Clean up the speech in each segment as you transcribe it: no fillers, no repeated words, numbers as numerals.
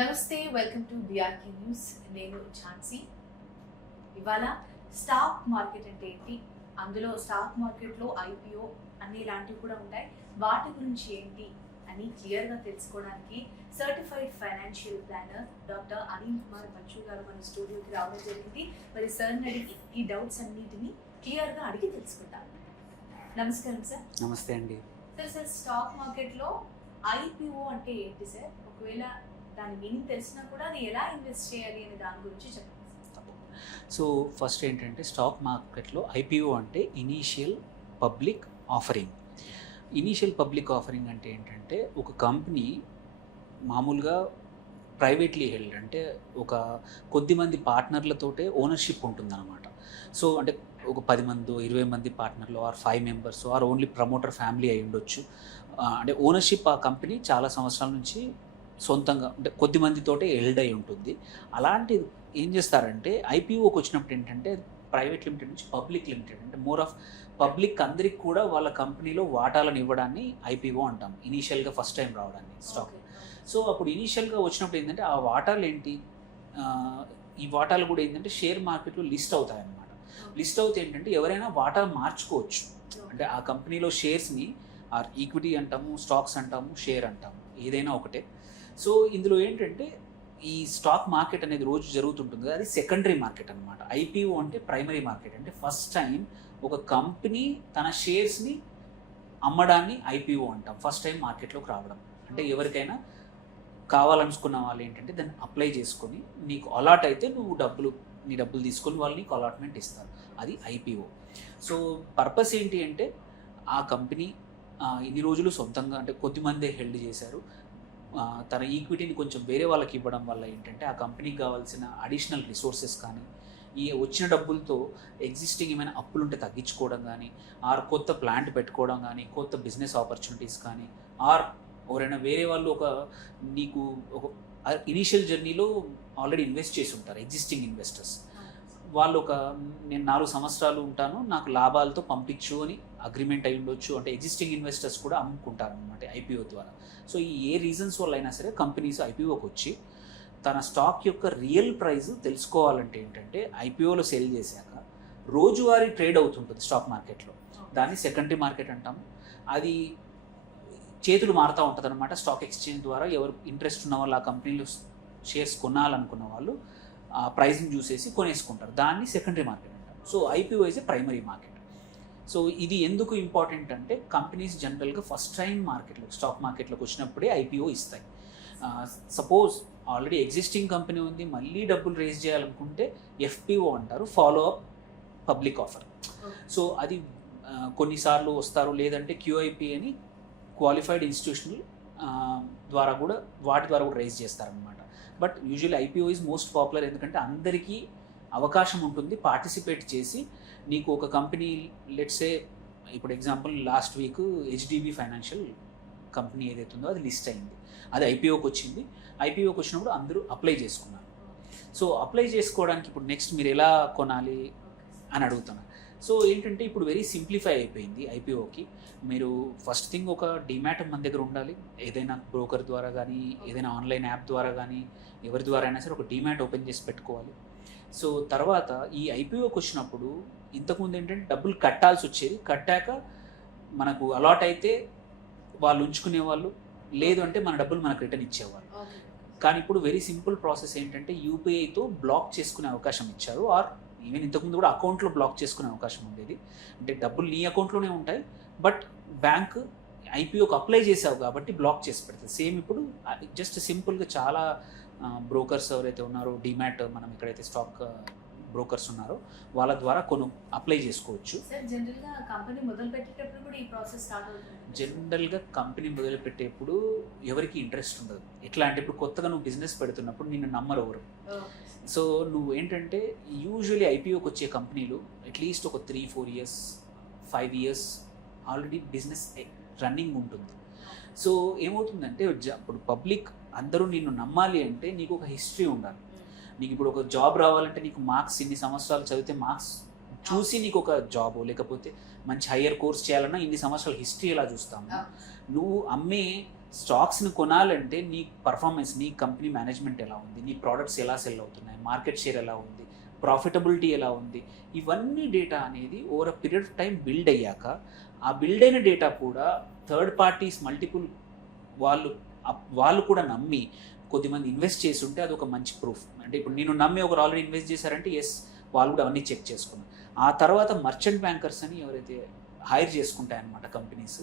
నమస్తే, welcome to BRK news. నేను ఝాన్సీ. ఇవాళ స్టాక్ మార్కెట్ అంటే ఏంటి, అందులో స్టాక్ మార్కెట్లో ఐపీఓ అన్ని ఇలాంటివి కూడా ఉంటాయి, వాటి గురించి ఏంటి అని క్లియర్గా తెలుసుకోవడానికి certified financial planner doctor Anil Kumar Bachchu గారు మన స్టూడియోకి రావడం జరిగింది. మరి సార్ని అడిగి ఈ డౌట్స్ అన్నిటిని క్లియర్గా అడిగి తెలుసుకుంటాం. నమస్కారం సార్. నమస్తే అండి. సార్ స్టాక్ మార్కెట్లో ఐపీఓ అంటే ఏంటి సార్? ఒకవేళ దాని మీనింగ్ తెలిసినా కూడా అది ఎలా ఇన్వెస్ట్ చేయాలి అనే దాని గురించి చెప్పండి. సో ఫస్ట్ ఏంటంటే స్టాక్ మార్కెట్లో ఐపీఓ అంటే initial public offering. Initial public offering అంటే ఏంటంటే ఒక కంపెనీ మామూలుగా ప్రైవేట్లీ హెల్డ్, అంటే ఒక కొద్దిమంది పార్ట్నర్లతోటే ఓనర్షిప్ ఉంటుందన్నమాట. సో అంటే ఒక 10 మంది 20 మంది పార్ట్నర్లు or 5 members or only promoter family అయి ఉండొచ్చు. అంటే ఓనర్షిప్ ఆ కంపెనీ చాలా సంవత్సరాల నుంచి సొంతంగా అంటే కొద్ది మందితోటే హెల్డ్ అయి ఉంటుంది. అలాంటి ఏం చేస్తారంటే ఐపీఓకి వచ్చినప్పుడు ఏంటంటే ప్రైవేట్ లిమిటెడ్ నుంచి పబ్లిక్ లిమిటెడ్, అంటే మోర్ ఆఫ్ పబ్లిక్ అందరికి కూడా వాళ్ళ కంపెనీలో వాటాలను ఇవ్వడాన్ని ఐపీఓ అంటాం, ఇనీషియల్గా ఫస్ట్ టైం రావడాన్ని స్టాక్. సో అప్పుడు ఇనీషియల్గా వచ్చినప్పుడు ఏంటంటే ఆ వాటాలు ఏంటి, ఈ వాటాలు కూడా ఏంటంటే షేర్ మార్కెట్లో లిస్ట్ అవుతాయి అన్నమాట. లిస్ట్ అవుతే ఏంటంటే ఎవరైనా వాటాలు మార్చుకోవచ్చు, అంటే ఆ కంపెనీలో షేర్స్ని ఆర్ ఈక్విటీ అంటాము, స్టాక్స్ అంటాము, షేర్ అంటాము, ఏదైనా ఒకటే. సో ఇందులో ఏంటంటే ఈ స్టాక్ మార్కెట్ అనేది రోజు జరుగుతుంటుంది, అది సెకండరీ మార్కెట్ అనమాట. ఐపీఓ అంటే ప్రైమరీ మార్కెట్, అంటే ఫస్ట్ టైం ఒక కంపెనీ తన షేర్స్ని అమ్మడాన్ని ఐపీఓ అంటాం, ఫస్ట్ టైం మార్కెట్లోకి రావడం. అంటే ఎవరికైనా కావాలనుకున్న వాళ్ళు ఏంటంటే దాన్ని అప్లై చేసుకొని నీకు అలాట్ అయితే నువ్వు నీ డబ్బులు తీసుకొని వాళ్ళు నీకు అలాట్మెంట్ ఇస్తారు, అది ఐపీఓ. సో పర్పస్ ఏంటి అంటే ఆ కంపెనీ ఇన్ని రోజులు సొంతంగా అంటే కొద్దిమందే హెల్డ్ చేశారు, తన ఈక్విటీని కొంచెం వేరే వాళ్ళకి ఇవ్వడం వల్ల ఏంటంటే ఆ కంపెనీకి కావాల్సిన అడిషనల్ రిసోర్సెస్ కానీ, ఈ వచ్చిన డబ్బులతో ఎగ్జిస్టింగ్ ఏమైనా అప్పులు ఉంటే తగ్గించుకోవడం కానీ, ఆర్ కొత్త ప్లాంట్ పెట్టుకోవడం కానీ, కొత్త బిజినెస్ ఆపర్చునిటీస్ కానీ, ఆర్ ఎవరైనా వేరే వాళ్ళు నీకు ఒక ఇనీషియల్ జర్నీలో ఆల్రెడీ ఇన్వెస్ట్ చేసి ఉంటారు ఎగ్జిస్టింగ్ ఇన్వెస్టర్స్, వాళ్ళు నేను 4 సంవత్సరాలు ఉంటాను నాకు లాభాలతో పంపించు అని అగ్రిమెంట్ అయి ఉండొచ్చు, అంటే ఎగ్జిస్టింగ్ ఇన్వెస్టర్స్ కూడా అమ్ముకుంటారు అనమాట ఐపీఓ ద్వారా. సో ఈ ఏ రీజన్స్ వల్ల అయినా సరే కంపెనీస్ ఐపీఓకి వచ్చి తన స్టాక్ యొక్క రియల్ ప్రైస్ తెలుసుకోవాలంటే ఏంటంటే ఐపీఓలో సేల్ చేశాక రోజువారీ ట్రేడ్ అవుతుంటుంది స్టాక్ మార్కెట్లో, దాన్ని సెకండరీ మార్కెట్ అంటాము. అది చేతులు మారుతూ ఉంటుంది అనమాట. స్టాక్ ఎక్స్చేంజ్ ద్వారా ఎవరు ఇంట్రెస్ట్ ఉన్న వాళ్ళు ఆ కంపెనీలో షేర్స్ కొనాలనుకున్న వాళ్ళు ఆ ప్రైస్ని చూసేసి కొనేసుకుంటారు, దాన్ని సెకండరీ మార్కెట్ అంటారు. So IPO is a primary market. So ఇది ఎందుకు ఇంపార్టెంట్ అంటే కంపెనీస్ జనరల్గా ఫస్ట్ టైం స్టాక్ మార్కెట్లోకి వచ్చినప్పుడే ఐపీఓ ఇస్తాయి. సపోజ్ ఆల్రెడీ ఎగ్జిస్టింగ్ కంపెనీ ఉంది, మళ్ళీ డబ్బులు రేజ్ చేయాలనుకుంటే ఎఫ్పిఓ అంటారు, follow up public offer. So అది కొన్నిసార్లు వస్తారు, లేదంటే క్యూఐపి అని క్వాలిఫైడ్ ఇన్స్టిట్యూషనల్ వాటి ద్వారా కూడా రేజ్ చేస్తారనమాట. But usually IPO is most popular, ఎందుకంటే అందరికీ అవకాశం ఉంటుంది పార్టిసిపేట్ చేసి. నీకు ఒక కంపెనీ లెట్సే ఇప్పుడు example last week HDB financial company ఏదైతే ఉందో అది లిస్ట్ అయింది, అది ఐపీఓకి వచ్చింది. ఐపీఓకి వచ్చినప్పుడు అందరూ అప్లై చేసుకున్నారు. సో అప్లై చేసుకోవడానికి ఇప్పుడు నెక్స్ట్ మీరు ఎలా కొనాలి అని అడుగుతున్నారు. సో ఏంటంటే ఇప్పుడు వెరీ సింప్లిఫై అయిపోయింది ఐపీఓకి. మీరు ఫస్ట్ థింగ్ ఒక డిమాట్ మన దగ్గర ఉండాలి, ఏదైనా బ్రోకర్ ద్వారా కానీ, ఏదైనా ఆన్లైన్ యాప్ ద్వారా కానీ, ఎవరి ద్వారా అయినా సరే ఒక డిమాట్ ఓపెన్ చేసి పెట్టుకోవాలి. సో తర్వాత ఈ ఐపీఓకి వచ్చినప్పుడు ఇంతకుముందు ఏంటంటే డబ్బులు కట్టాల్సి వచ్చేది, కట్టాక మనకు అలాట్ అయితే వాళ్ళు ఉంచుకునేవాళ్ళు, లేదు అంటే మన డబ్బులు మనకు రిటర్న్ ఇచ్చేవాళ్ళు. కానీ ఇప్పుడు వెరీ సింపుల్ ప్రాసెస్ ఏంటంటే యూపీఐతో బ్లాక్ చేసుకునే అవకాశం ఇచ్చారు, ఆర్ ఈవెన్ ఇంతకుముందు కూడా అకౌంట్లో బ్లాక్ చేసుకునే అవకాశం ఉండేది. అంటే డబ్బులు నీ అకౌంట్లోనే ఉంటాయి, బట్ బ్యాంక్ ఐపీఓకి అప్లై చేసావు కాబట్టి బ్లాక్ చేసి పెడుతుంది. సేమ్ ఇప్పుడు జస్ట్ సింపుల్గా చాలా బ్రోకర్స్ ఎవరైతే ఉన్నారో, డిమాట్ మనం ఎక్కడైతే స్టాక్ బ్రోకర్స్ ఉన్నారో వాళ్ళ ద్వారా అప్లై చేసుకోవచ్చు. జనరల్గా కంపెనీ మొదలు పెట్టేప్పుడు ఎవరికి ఇంట్రెస్ట్ ఉండదు. ఎట్లా అంటే ఇప్పుడు కొత్తగా నువ్వు బిజినెస్ పెడుతున్నప్పుడు నిన్ను నమ్మరు ఎవరు. సో నువ్వు ఏంటంటే యూజువల్లీ ఐపీఓకి వచ్చే కంపెనీలు అట్లీస్ట్ ఒక 3-4 years 5 years already business running ఉంటుంది. సో ఏమవుతుందంటే ఇప్పుడు పబ్లిక్ అందరూ నిన్ను నమ్మాలి అంటే నీకు ఒక హిస్టరీ ఉండాలి. నీకు ఇప్పుడు ఒక జాబ్ రావాలంటే నీకు మార్క్స్ ఇన్ని సంవత్సరాలు చదివితే మార్క్స్ చూసి నీకు ఒక జాబ్, లేకపోతే మంచి హయ్యర్ కోర్స్ చేయాలన్నా ఇన్ని సంవత్సరాల హిస్టరీ ఎలా చూస్తాము. నువ్వు అమ్మే స్టాక్స్ని కొనాలంటే నీ పర్ఫార్మెన్స్, నీ కంపెనీ మేనేజ్మెంట్ ఎలా ఉంది, నీ ప్రోడక్ట్స్ ఎలా సెల్ అవుతున్నాయి, మార్కెట్ షేర్ ఎలా ఉంది, ప్రాఫిటబిలిటీ ఎలా ఉంది, ఇవన్నీ డేటా అనేది over a period of time build అయ్యాక ఆ బిల్డ్ అయిన డేటా కూడా థర్డ్ పార్టీస్ మల్టిపుల్ వాళ్ళు కూడా నమ్మి కొద్దిమంది ఇన్వెస్ట్ చేసి ఉంటే అది ఒక మంచి ప్రూఫ్. అంటే ఇప్పుడు నేను నమ్మి ఒకరు ఆల్రెడీ ఇన్వెస్ట్ చేశారంటే ఎస్ వాళ్ళు కూడా అవన్నీ చెక్ చేసుకున్నాను. ఆ తర్వాత మర్చెంట్ బ్యాంకర్స్ అని ఎవరైతే హైర్ చేసుకుంటాయన్నమాట కంపెనీస్,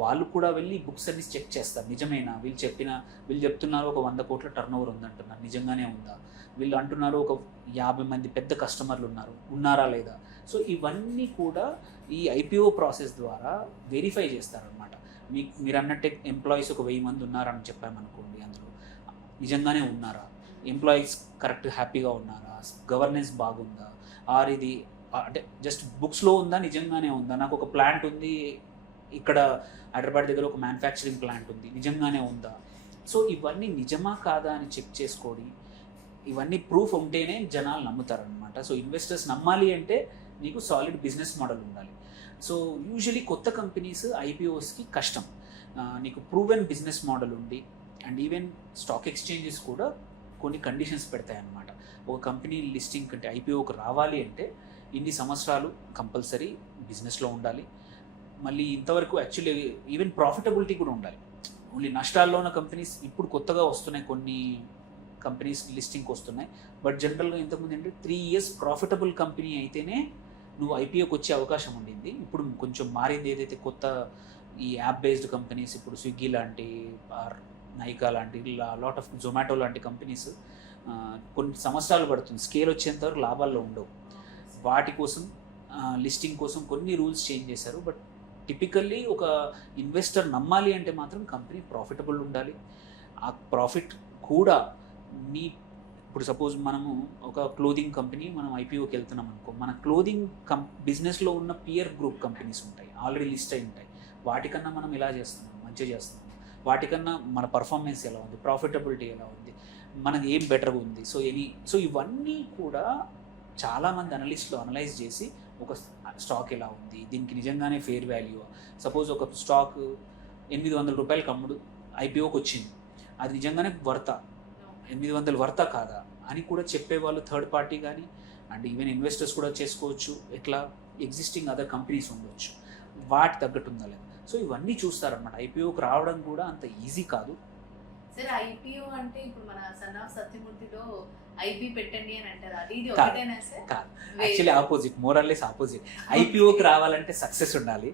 వాళ్ళు కూడా వెళ్ళి బుక్స్ అన్ని చెక్ చేస్తారు. నిజమేనా వీళ్ళు చెప్తున్నారు ఒక 100 కోట్ల టర్న్ ఓవర్ ఉందంటున్నారు, నిజంగానే ఉందా? వీళ్ళు అంటున్నారు ఒక 50 మంది పెద్ద కస్టమర్లు ఉన్నారా లేదా? సో ఇవన్నీ కూడా ఈ ఐపీఓ ప్రాసెస్ ద్వారా వెరిఫై చేస్తారనమాట. మీరు అన్నట్టే ఎంప్లాయీస్ ఒక 1000 మంది ఉన్నారని చెప్పామనుకోండి, అందులో నిజంగానే ఉన్నారా, ఎంప్లాయీస్ కరెక్ట్ హ్యాపీగా ఉన్నారా, గవర్నెన్స్ బాగుందా, ఆర్ ఇది అంటే జస్ట్ బుక్స్లో ఉందా, నిజంగానే ఉందా, నాకు ఒక ప్లాంట్ ఉంది ఇక్కడ హైదరాబాద్ దగ్గర ఒక మ్యానుఫ్యాక్చరింగ్ ప్లాంట్ ఉంది, నిజంగానే ఉందా? సో ఇవన్నీ నిజమా కాదా అని చెక్ చేసుకోండి. ఇవన్నీ ప్రూఫ్ ఉంటేనే జనాలు నమ్ముతారనమాట. సో ఇన్వెస్టర్స్ నమ్మాలి అంటే నీకు సాలిడ్ బిజినెస్ మోడల్ ఉండాలి. సో యూజువలీ కొత్త కంపెనీస్ ఐపీఓస్కి కష్టం. నీకు ప్రూవెన్ బిజినెస్ మోడల్ ఉండి అండ్ ఈవెన్ స్టాక్ ఎక్స్చేంజెస్ కూడా కొన్ని కండిషన్స్ పెడతాయి అన్నమాట. ఒక కంపెనీ లిస్టింగ్ అంటే ఐపీఓకి రావాలి అంటే ఇన్ని సంవత్సరాలు కంపల్సరీ బిజినెస్లో ఉండాలి. మళ్ళీ ఇంతవరకు యాక్చువల్లీ ఈవెన్ ప్రాఫిటబిలిటీ కూడా ఉండాలి. ఓన్లీ నష్టాల్లో ఉన్న కంపెనీస్ ఇప్పుడు కొత్తగా వస్తున్నాయి, కొన్ని కంపెనీస్ లిస్టింగ్కి వస్తున్నాయి. బట్ జనరల్గా ఇంతకుముందు అంటే 3 years ప్రాఫిటబుల్ కంపెనీ అయితేనే నువ్వు ఐపీఓకి వచ్చే అవకాశం ఉండింది. ఇప్పుడు కొంచెం మారింది. ఏదైతే కొత్త ఈ యాప్ బేస్డ్ కంపెనీస్, ఇప్పుడు స్విగ్గీ లాంటి ఆర్ నైకా లాంటి లాట్ ఆఫ్ జొమాటో లాంటి కంపెనీస్ కొన్ని సంవత్సరాలు పడుతుంది స్కేల్ వచ్చేంత వరకు లాభాల్లో ఉండవు. వాటి కోసం లిస్టింగ్ కోసం కొన్ని రూల్స్ చేంజ్ చేశారు. బట్ టిపికల్లీ ఒక ఇన్వెస్టర్ నమ్మాలి అంటే మాత్రం కంపెనీ ప్రాఫిటబుల్ ఉండాలి. ఆ ప్రాఫిట్ కూడా ఇప్పుడు సపోజ్ మనము ఒక క్లోదింగ్ కంపెనీ మనం ఐపీఓకి వెళ్తున్నాం అనుకో, మన క్లోదింగ్ బిజినెస్లో ఉన్న పియర్ గ్రూప్ కంపెనీస్ ఉంటాయి, ఆల్రెడీ లిస్ట్ అయి ఉంటాయి. వాటికన్నా మనం ఎలా చేస్తున్నాం, మంచిగా చేస్తున్నాం, వాటికన్నా మన పర్ఫార్మెన్స్ ఎలా ఉంది, ప్రాఫిటబిలిటీ ఎలా ఉంది, మనది ఏం బెటర్గా ఉంది. సో ఇవన్నీ కూడా చాలామంది అనలిస్టులు అనలైజ్ చేసి ఒక స్టాక్ ఎలా ఉంది, దీనికి నిజంగానే ఫెయిర్ వాల్యూ. సపోజ్ ఒక స్టాక్ 800 రూపాయలకి అమ్ముడు ఐపీఓకి వచ్చింది, అది నిజంగానే వర్తా, 800 వర్తా కాదా అని కూడా చెప్పేవాళ్ళు థర్డ్ పార్టీ కానీ అండ్ ఈవెన్ ఇన్వెస్టర్స్ కూడా చేసుకోవచ్చు. ఎట్లా ఎగ్జిస్టింగ్ అదర్ కంపెనీస్ ఉండవచ్చు, వాటి తగ్గట్టు ఉందా లేదా. సో ఇవన్నీ చూస్తారన్నమాట. ఐపీఓకి రావడం కూడా అంత ఈజీ కాదు. సరే, ఐపీఓ అంటే ఇప్పుడు మన సన్ ఆఫ్ సత్యమూర్తిలో ఐపీ పెట్టండి అని అంటారు, అది ఇది ఒకటేనా సార్? కాదు, యాక్చువల్లీ ఆపోజిట్, మోరల్లెస్ ఆపోజిట్. ఐపీఓకి రావాలంటే సక్సెస్ ఉండాలి,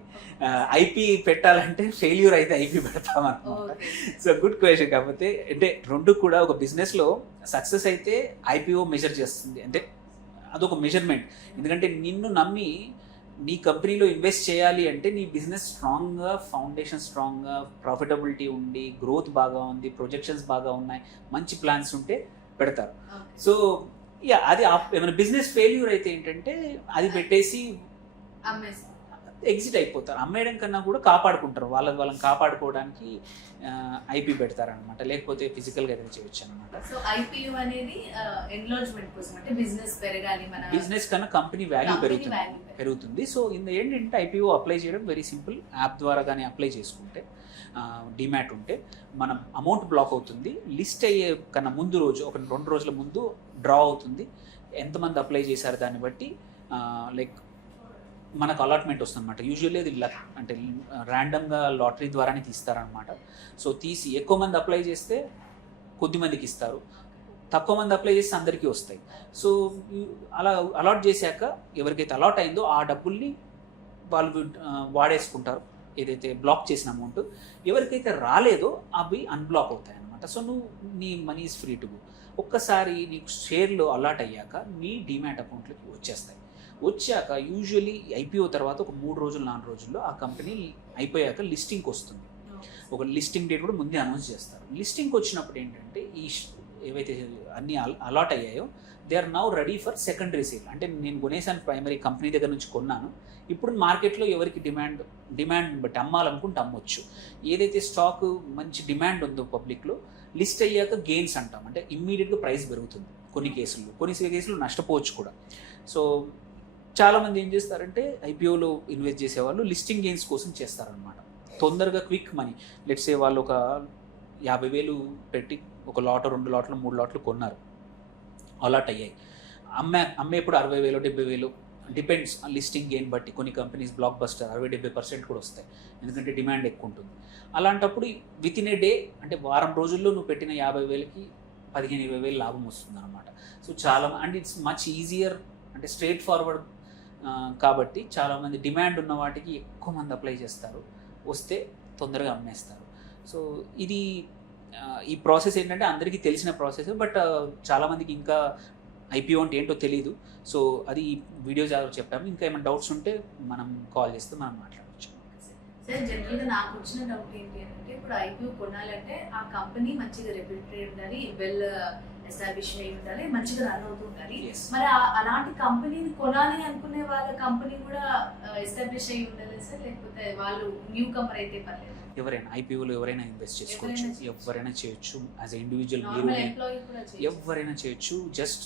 ఐపీ పెట్టాలంటే ఫెయిల్యూర్ అయితే ఐపీ పెడతామన్నమాట. So good question. కాకపోతే అంటే రెండు కూడా ఒక బిజినెస్లో సక్సెస్ అయితే ఐపీఓ మెజర్ చేస్తుంది, అంటే అదొక మెజర్మెంట్. ఎందుకంటే నిన్ను నమ్మి నీ కంపెనీలో ఇన్వెస్ట్ చేయాలి అంటే నీ బిజినెస్ స్ట్రాంగ్గా, ఫౌండేషన్ స్ట్రాంగ్గా, ప్రాఫిటబిలిటీ ఉండి, గ్రోత్ బాగా ఉంది, ప్రొజెక్షన్స్ బాగా ఉన్నాయి, మంచి ప్లాన్స్ ఉంటే పెడతారు. సో అది ఏమైనా బిజినెస్ ఫెయిల్యూర్ అయితే ఏంటంటే అది పెట్టేసి ఎగ్జిట్ అయిపోతారు. అమ్మేయడం కన్నా కూడా కాపాడుకుంటారు, వాళ్ళని కాపాడుకోవడానికి ఐపీ పెడతారనమాట, లేకపోతే ఫిజికల్గా ఏదైనా చేయొచ్చు అనమాట. సో ఐపీఓ అనేది ఎన్లార్జ్మెంట్ కోసం, అంటే బిజినెస్ పెరగాలి, మన బిజినెస్ కన్నా కంపెనీ వాల్యూ పెరుగుతుంది. సో ఏంటంటే ఐపీఓ అప్లై చేయడం వెరీ సింపుల్. యాప్ ద్వారా కానీ అప్లై చేసుకుంటే, డిమాట్ ఉంటే మనం అమౌంట్ బ్లాక్ అవుతుంది. లిస్ట్ అయ్యే కన్నా ముందు రోజు, ఒక 2 రోజుల ముందు డ్రా అవుతుంది. ఎంతమంది అప్లై చేశారు దాన్ని బట్టి లైక్ మనకు అలాట్మెంట్ వస్తుంది అనమాట. యూజువల్లీ అది అంటే ర్యాండమ్గా లాటరీ ద్వారానే తీస్తారనమాట. సో తీసి ఎక్కువ మంది అప్లై చేస్తే కొద్ది మందికి ఇస్తారు, తక్కువ మంది అప్లై చేస్తే అందరికీ వస్తాయి. సో అలా అలాట్ చేశాక ఎవరికైతే అలాట్ అయిందో ఆ డబ్బుల్ని వాళ్ళు వాడేసుకుంటారు, ఏదైతే బ్లాక్ చేసిన అమౌంట్. ఎవరికైతే రాలేదో అవి అన్బ్లాక్ అవుతాయి అనమాట. సో నీ money is free to go. ఒక్కసారి నీకు షేర్లు అలాట్ అయ్యాక నీ డిమాట్ అకౌంట్లోకి వచ్చేస్తాయి. వచ్చాక యూజువలీ ఐపీఓ తర్వాత ఒక 3 రోజులు 4 రోజుల్లో ఆ కంపెనీ అయిపోయాక లిస్టింగ్కి వస్తుంది. ఒక లిస్టింగ్ డేట్ కూడా ముందే అనౌన్స్ చేస్తారు. లిస్టింగ్కి వచ్చినప్పుడు ఏంటంటే ఏవైతే అన్నీ అలాట్ అయ్యాయో they are now ready for secondary sale. అంటే నేను కొనేసాను, ప్రైమరీ కంపెనీ దగ్గర నుంచి కొన్నాను, ఇప్పుడు మార్కెట్లో ఎవరికి డిమాండ్ బట్టి అమ్మాలనుకుంటే అమ్మొచ్చు. ఏదైతే స్టాక్ మంచి డిమాండ్ ఉందో పబ్లిక్లో లిస్ట్ అయ్యాక గెయిన్స్ అంటాం, అంటే ఇమ్మీడియట్గా ప్రైస్ పెరుగుతుంది. కొన్ని కేసులు నష్టపోవచ్చు కూడా. సో చాలామంది ఏం చేస్తారంటే ఐపీఓలో ఇన్వెస్ట్ చేసేవాళ్ళు లిస్టింగ్ గెయిన్స్ కోసం చేస్తారనమాట. తొందరగా క్విక్ మనీ, లెట్స్ సే వాళ్ళు ఒక 50,000 పెట్టి ఒక లాట్ 2 లాట్లు 3 లాట్లు కొన్నారు, అలాట్ అయ్యాయి. అమ్మేప్పుడు 60,000 70,000 డిపెండ్స్ లిస్టింగ్ గెయిన్ బట్టి. కొన్ని కంపెనీస్ బ్లాక్ బస్టర్ 60-70% కూడా వస్తాయి, ఎందుకంటే డిమాండ్ ఎక్కువ ఉంటుంది. అలాంటప్పుడు విత్ ఇన్ ఏ డే, అంటే వారం రోజుల్లో నువ్వు పెట్టిన 50,000కి 15-20,000 లాభం వస్తుంది అనమాట. సో చాలా, అండ్ ఇట్స్ మచ్ ఈజియర్, అంటే స్ట్రైట్ ఫార్వర్డ్ కాబట్టి చాలామంది డిమాండ్ ఉన్న వాటికి ఎక్కువ మంది అప్లై చేస్తారు, వస్తే తొందరగా అమ్మేస్తారు. సో ఇది ఈ ప్రాసెస్ ఏంటంటే అందరికీ తెలిసిన ప్రాసెస్, బట్ చాలామందికి ఇంకా ఐపీఓ అంటే ఏంటో తెలియదు. సో అది వీడియో ద్వారా చెప్పాము. ఇంకా ఏమైనా డౌట్స్ ఉంటే మనం కాల్ చేస్తే మనం మాట్లాడవచ్చు. సార్, జనరల్గా నాకు వచ్చిన డౌట్ ఏంటి అంటే, ఇప్పుడు ఐపీఓ కొనాలంటే ఆ కంపెనీ మంచిగా రెప్యూటెడ్ ఉండాలి, వెల్ ఎస్టాబ్లిష్ అయి ఉండాలి, మంచిగా రన్ అవుతూ ఉండాలి. మరి అలాంటి కంపెనీని కొనాలి అనుకునే వాళ్ళ కంపెనీ కూడా ఎస్టాబ్లిష్ అయి ఉండాలి సార్, లేకపోతే వాళ్ళు న్యూ కమర్ అయితే పర్లేదు? ఎవరైనా ఐపీఓలో ఎవరైనా ఇన్వెస్ట్ చేసుకోవచ్చు, ఎవరైనా చేయొచ్చు. యాజ్ ఎ ఇండివిజువల్ ఎవరైనా చేయొచ్చు, జస్ట్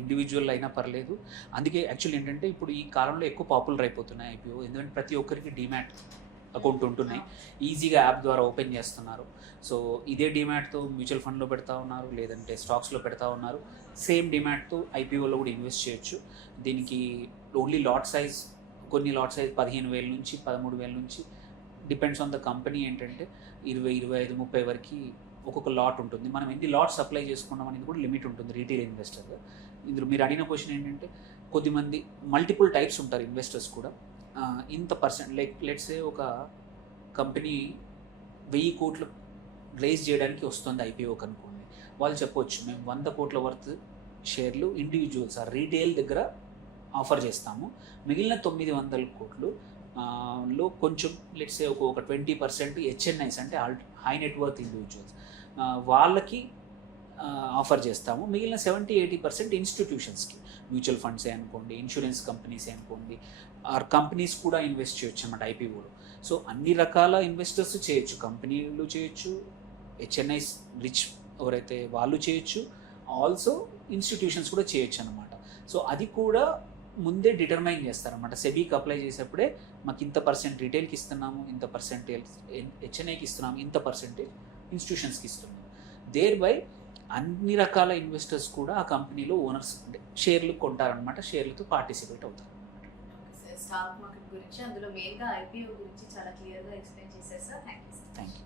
ఇండివిజువల్ అయినా పర్లేదు. అందుకే యాక్చువల్లీ ఏంటంటే ఇప్పుడు ఈ కాలంలో ఎక్కువ పాపులర్ అయిపోతున్నాయి ఐపీఓ, ఎందుకంటే ప్రతి ఒక్కరికి డీమ్యాట్ అకౌంట్ ఉంటున్నాయి, ఈజీగా యాప్ ద్వారా ఓపెన్ చేస్తున్నారు. సో ఇదే డీమ్యాట్తో మ్యూచువల్ ఫండ్లో పెడతా ఉన్నారు, లేదంటే స్టాక్స్లో పెడతా ఉన్నారు. సేమ్ డీమ్యాట్తో ఐపీఓలో కూడా ఇన్వెస్ట్ చేయొచ్చు. దీనికి ఓన్లీ లాట్ సైజ్, కొన్ని లాట్ సైజ్ 15,000 నుంచి 13,000 నుంచి, డిపెండ్స్ ఆన్ ద కంపెనీ. ఏంటంటే 20, 25, 30 వరకు ఒక్కొక్క లాట్ ఉంటుంది. మనం ఎన్ని లాట్స్ అప్లై చేసుకున్నాం అనేది కూడా లిమిట్ ఉంటుంది రీటైల్ ఇన్వెస్టర్. ఇందులో మీరు అడిగిన క్వశ్చన్ ఏంటంటే, కొద్దిమంది మల్టిపుల్ టైప్స్ ఉంటారు ఇన్వెస్టర్స్ కూడా. ఇంత పర్సెంట్, లైక్ లెట్సే ఒక కంపెనీ 1,000 కోట్లు రేజ్ చేయడానికి వస్తుంది ఐపీఓ కనుకోండి, వాళ్ళు చెప్పొచ్చు మేము 100 కోట్ల వర్త్ షేర్లు ఇండివిజువల్స్ ఆ రీటైల్ దగ్గర ఆఫర్ చేస్తాము, మిగిలిన 900 కోట్లు లో కొంచెం లెట్సే ఒక 20% హెచ్ఎన్ఐస్ అంటే హై నెట్వర్త్ ఇండివిజువల్స్ వాళ్ళకి ఆఫర్ చేస్తాము, మిగిలిన 70-80% ఇన్స్టిట్యూషన్స్కి, మ్యూచువల్ ఫండ్సే అనుకోండి, ఇన్సూరెన్స్ కంపెనీసే అనుకోండి, ఆర్ కంపెనీస్ కూడా ఇన్వెస్ట్ చేయొచ్చు అన్నమాట ఐపీఓలో. సో అన్ని రకాల ఇన్వెస్టర్స్ చేయొచ్చు, కంపెనీలు చేయొచ్చు, హెచ్ఎన్ఐస్ రిచ్ ఎవరైతే వాళ్ళు చేయొచ్చు, ఆల్సో ఇన్స్టిట్యూషన్స్ కూడా చేయొచ్చు అనమాట. సో అది కూడా ముందే డిటర్మైన్ చేస్తారనమాట. సెబీకి అప్లై చేసేప్పుడే మాకు ఇంత పర్సెంట్ రీటైల్కి ఇస్తున్నాము, ఇంత పర్సెంటేజ్ హెచ్ఎన్ఐకి ఇస్తున్నాము, ఇంత పర్సెంటేజ్ ఇన్స్టిట్యూషన్స్కి ఇస్తున్నాము. దేర్ బై అన్ని రకాల ఇన్వెస్టర్స్ కూడా ఆ కంపెనీలో ఓనర్స్ అంటే షేర్లు కొంటారనమాట, షేర్లతో పార్టిసిపేట్ అవుతారు. స్టాక్ మార్కెట్ గురించి, అందులో మెయిన్గా ఐపీఓ గురించి చాలా క్లియర్గా ఎక్స్ప్లెయిన్ చేశారు సార్. Thank you.